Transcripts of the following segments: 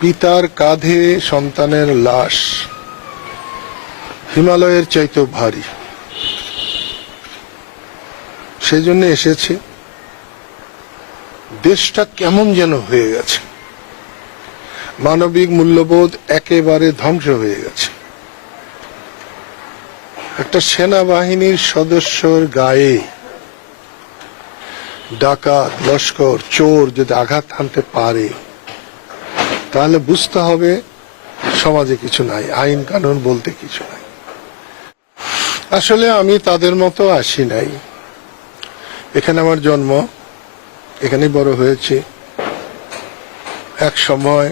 পিতার কাঁধে সন্তানের লাশ। হিমালয়ের চাইতেও ভারী। সেই জন্য এসেছে, দেশটা কেমন যেন হয়ে গেছে। মানবিক মূল্যবোধ একেবারে ধ্বংস হয়ে গেছে। একটা সেনাবাহিনীর সদস্যর গায়ে ডাকাত, লস্কর, চোর যদি আঘাত হানতে পারে তাহলে বুঝতে হবে সমাজে কিছু নাই, আইন কানুন বলতে কিছু নাই। আসলে আমি তাদের মতো আসি নাই। এখানে আমার জন্ম, এখানে বড় হয়েছে। এক সময়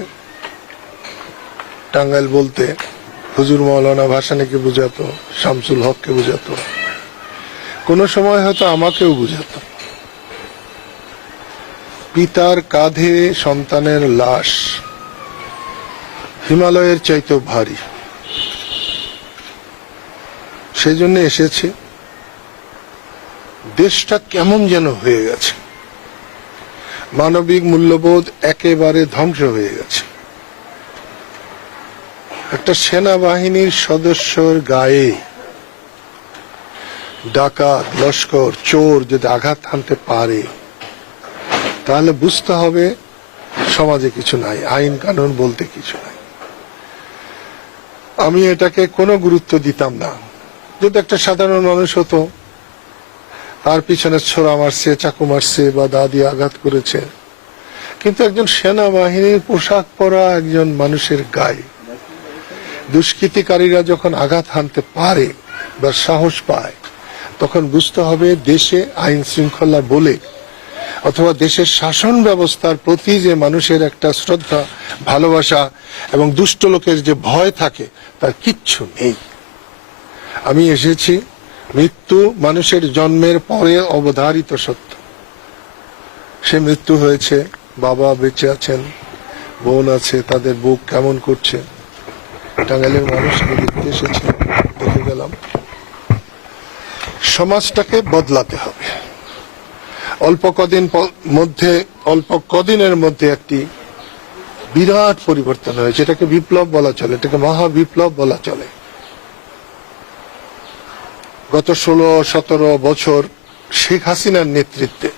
টাঙ্গাইল বলতে হুজুর মৌলানা ভাসানিকে বুঝাতো, শামসুল হককে বুঝাতো। কোনো সময় হয়তো আমাকেও বুঝাতো। পিতার কাঁধে সন্তানের লাশ হিমালয়ের চাইতেও ভারী। সেই জন্য এসেছে। দেশটা কেমন যেন হয়ে গেছে। মানবিক মূল্যবোধ একেবারে ধ্বংস হয়ে গেছে। একটা সেনাবাহিনীর সদস্যর গায়ে ডাকাত, লস্কর, চোর যদি আঘাত হানতে পারে, তাহলে বুঝতে হবে সমাজে কিছু নাই, আইন কানুন বলতে কিছু নাই। আমি এটাকে কোনো গুরুত্ব দিতাম না। যদি একটা সাধারণ মানুষ হতো, তার পিছনে ছোড়া মারছে, চাকু মারছে বা দা দিয়ে আঘাত করেছে। কিন্তু একজন সেনাবাহিনীর পোশাক পরা একজন মানুষের গায়ে দুষ্কৃতিকারীরা যখন আঘাত হানতে পারে বা সাহস পায়, তখন বুঝতে হবে দেশে আইন শৃঙ্খলা বলে অথবা দেশের শাসন ব্যবস্থার প্রতি যে মানুষের একটা শ্রদ্ধা, ভালোবাসা এবং দুষ্ট লোকের যে ভয় থাকে, তার কিচ্ছু নেই। আমি এসেছি মৃত্যু মানুষের জন্মের পরে অবধারিত সত্য। সে মৃত্যু হয়েছে, বাবা বেঁচে আছেন, বোন আছে, তাদের বুক কেমন করছে। টাঙ্গাইলের মানুষকে দেখতে এসেছি, দেখে গেলাম। সমাজটাকে বদলাতে হবে। অল্প কদিন মধ্যে, অল্প কদিনের মধ্যে একটি বিরাট পরিবর্তন হয়েছে। এটাকে বিপ্লব বলা চলে, এটাকে মহা বিপ্লব বলা চলে। গত ষোলো, সতেরো বছর শেখ হাসিনার নেতৃত্বে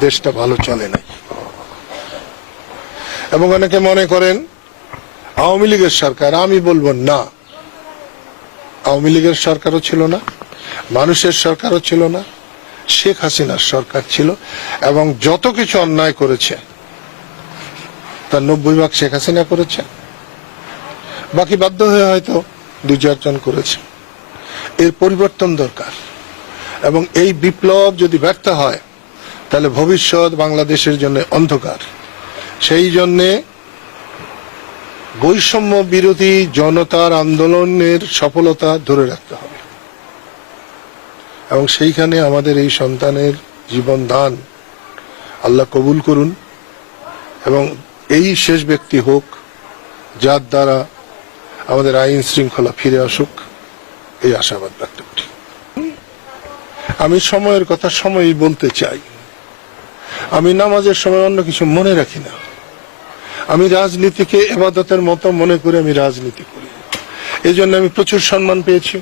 দেশটা ভালো চলে নাই। এবং অনেকে মনে করেন, আওয়ামী লীগের সরকার, আমি বলব না। আওয়ামী লীগের সরকারও ছিল না, মানুষের সরকারও ছিল না। শেখ হাসিনার সরকার ছিল এবং যত কিছু অন্যায় করেছে, তার নব্বই ভাগ শেখ হাসিনা করেছে। বাকি বাধ্য হয়ে হয়তো দু চারজন করেছে। এর পরিবর্তন দরকার। এবং এই বিপ্লব যদি ব্যর্থ হয়, তাহলে ভবিষ্যৎ বাংলাদেশের জন্য অন্ধকার। সেই জন্যে বৈষম্য বিরোধী জনতার আন্দোলনের সফলতা ধরে রাখতে হবে। এবং সেইখানে আমাদের এই সন্তানের জীবন দান আল্লাহ কবুল করুন এবং এই শেষ ব্যক্তি হোক, যার দ্বারা আমাদের আইন শৃঙ্খলা ফিরে আসুক, এই আশাবাদ ব্যক্ত করি। আমি সময়ের কথা সময়ই বলতে চাই। আমি নামাজের সময় অন্য কিছু মনে রাখি না। আমি রাজনীতিকে এবাদতের মতো মনে করে আমি রাজনীতি করি। এই জন্য আমি প্রচুর সম্মান পেয়েছি।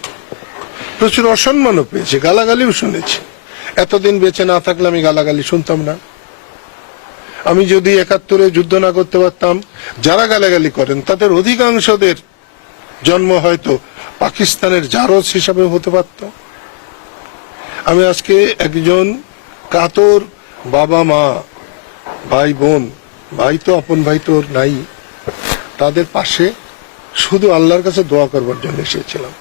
প্রচুর অসম্মানও পেয়েছি, গালাগালিও শুনেছি। এতদিন বেঁচে না থাকলে আমি গালাগালি শুনতাম না। আমি যদি একাত্তরে যুদ্ধ না করতে পারতাম, যারা গালাগালি করেন, তাদের অধিকাংশদের জন্ম হয়তো পাকিস্তানের জারজ হিসাবে হতে পারত। আমি আজকে একজন কাতর বাবা মা, ভাই বোন, ভাই তো আপন, ভাই তো নাই, তাদের পাশে শুধু আল্লাহর কাছে দোয়া করবার জন্য এসেছিলাম।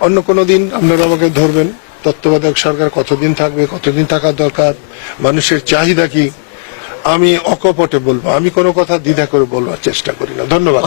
অন্য কোনো দিন আপনারা আমাকে ধরবেন। তত্ত্বাবধায়ক সরকার কতদিন থাকবে, কতদিন থাকার দরকার, মানুষের চাহিদা কি? আমি অকপটে বলব, আমি কোনো কথা দ্বিধা করে বলবার চেষ্টা করি না। ধন্যবাদ।